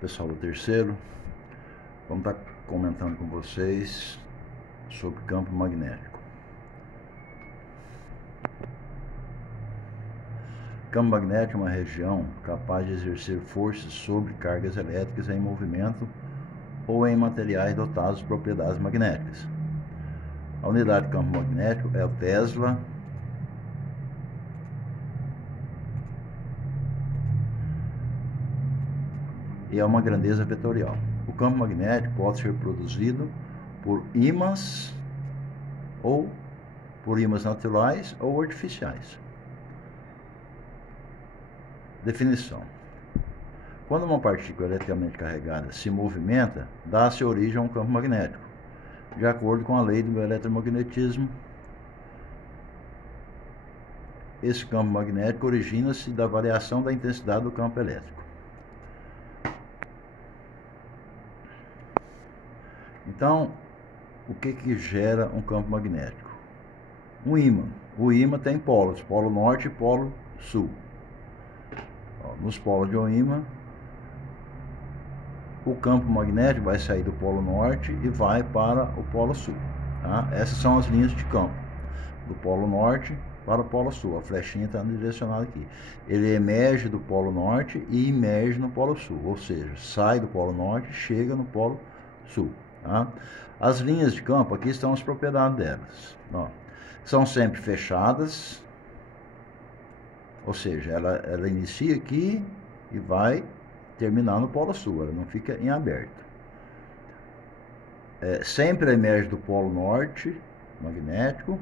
Pessoal do terceiro, vamos estar comentando com vocês sobre campo magnético. Campo magnético é uma região capaz de exercer forças sobre cargas elétricas em movimento ou em materiais dotados de propriedades magnéticas. A unidade de campo magnético é o Tesla, e é uma grandeza vetorial. O campo magnético pode ser produzido por ímãs ou por ímãs naturais ou artificiais. Definição: quando uma partícula eletricamente carregada se movimenta, dá-se origem a um campo magnético, de acordo com a lei do eletromagnetismo. Esse campo magnético origina-se da variação da intensidade do campo elétrico. Então, o que gera um campo magnético? Um ímã. O ímã tem polos, polo norte e polo sul. Nos polos de um ímã, o campo magnético vai sair do polo norte e vai para o polo sul. Tá? Essas são as linhas de campo, do polo norte para o polo sul. A flechinha está direcionada aqui. Ele emerge do polo norte e emerge no polo sul, ou seja, sai do polo norte e chega no polo sul. Tá? As linhas de campo, aqui estão as propriedades delas. São sempre fechadas, ou seja, ela inicia aqui e vai terminar no polo sul, ela não fica em aberto. Sempre emerge do polo norte magnético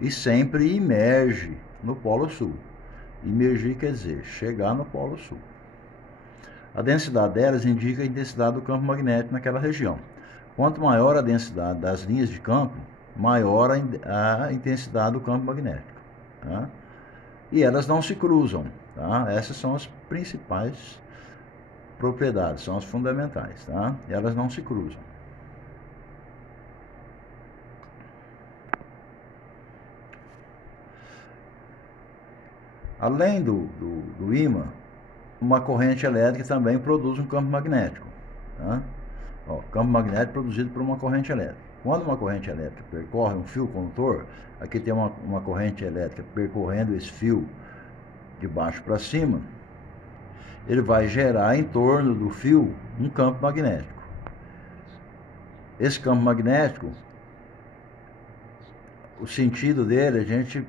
e sempre emerge no polo sul. Emergir quer dizer chegar no polo sul. A densidade delas indica a intensidade do campo magnético naquela região. Quanto maior a densidade das linhas de campo, maior a intensidade do campo magnético. Tá? E elas não se cruzam. Tá? Essas são as principais propriedades, são as fundamentais. Tá? Elas não se cruzam. Além do ímã, uma corrente elétrica também produz um campo magnético. Tá? Campo magnético produzido por uma corrente elétrica. Quando uma corrente elétrica percorre um fio condutor, aqui tem uma corrente elétrica percorrendo esse fio de baixo para cima, ele vai gerar em torno do fio um campo magnético. Esse campo magnético, o sentido dele, a gente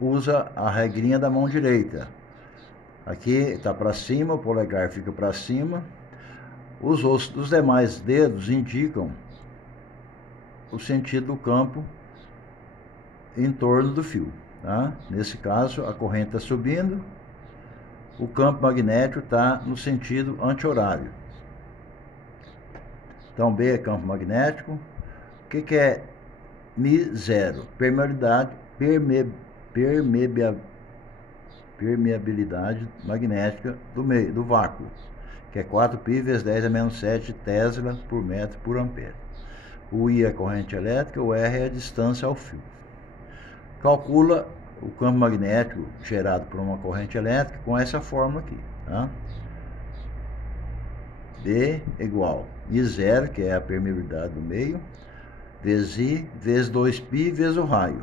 usa a regrinha da mão direita. Aqui está para cima, o polegar fica para cima. Os demais dedos indicam o sentido do campo em torno do fio. Tá? Nesse caso, a corrente está subindo, o campo magnético está no sentido anti-horário. Então, B é campo magnético. O que é μ0? Permeabilidade magnética do vácuo, que é 4π vezes 10 a menos 7 Tesla por metro por ampere. O I é a corrente elétrica, o R é a distância ao fio. Calcula o campo magnético gerado por uma corrente elétrica com essa fórmula aqui. Tá? B igual μ0, que é a permeabilidade do meio, vezes I, vezes 2π, vezes o raio.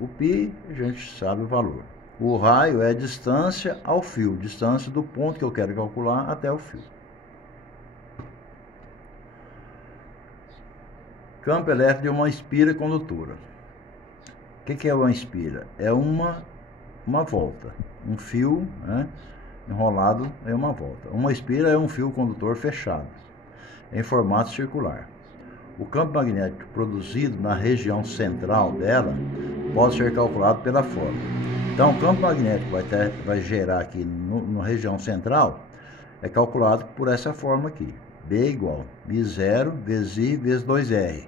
O π, a gente sabe o valor. O raio é a distância ao fio, distância do ponto que eu quero calcular até o fio. Campo elétrico de uma espira condutora. O que é uma espira? É uma volta. Um fio, né, enrolado em uma volta. Uma espira é um fio condutor fechado, em formato circular. O campo magnético produzido na região central dela pode ser calculado pela fórmula. Então, o campo magnético vai gerar aqui na região central, é calculado por essa fórmula aqui. B igual μ0 vezes I vezes 2R.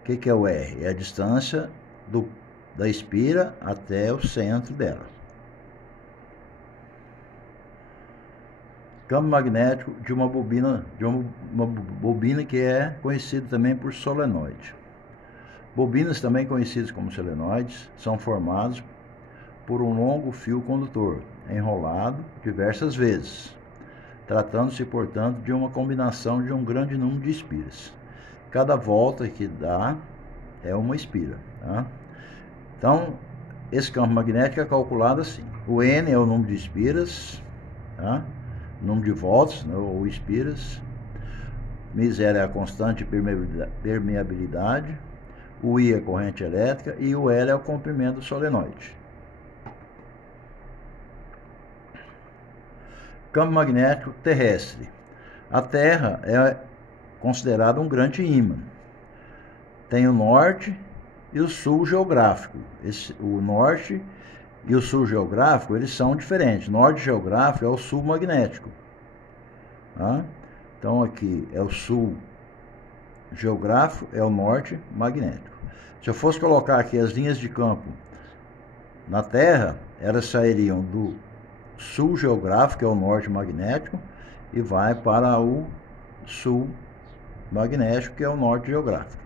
O que é o R? É a distância da espira até o centro dela. Campo magnético de uma bobina que é conhecida também por solenoide. Bobinas, também conhecidas como solenoides, são formadas por um longo fio condutor, enrolado diversas vezes. tratando-se, portanto, de uma combinação de um grande número de espiras. Cada volta que dá é uma espira. Tá? Então, esse campo magnético é calculado assim. O N é o número de espiras, tá? Número de volts, né, ou espiras. μ0 é a constante de permeabilidade. O I é a corrente elétrica e o L é o comprimento do solenoide. Campo magnético terrestre. A Terra é considerada um grande ímã. Tem o norte e o sul geográfico. O norte e o sul geográfico, eles são diferentes. O norte geográfico é o sul magnético. Tá? Então aqui é o sul geográfico, é o norte magnético. Se eu fosse colocar aqui as linhas de campo na Terra, elas sairiam do sul geográfico, que é o norte magnético, e vai para o sul magnético, que é o norte geográfico.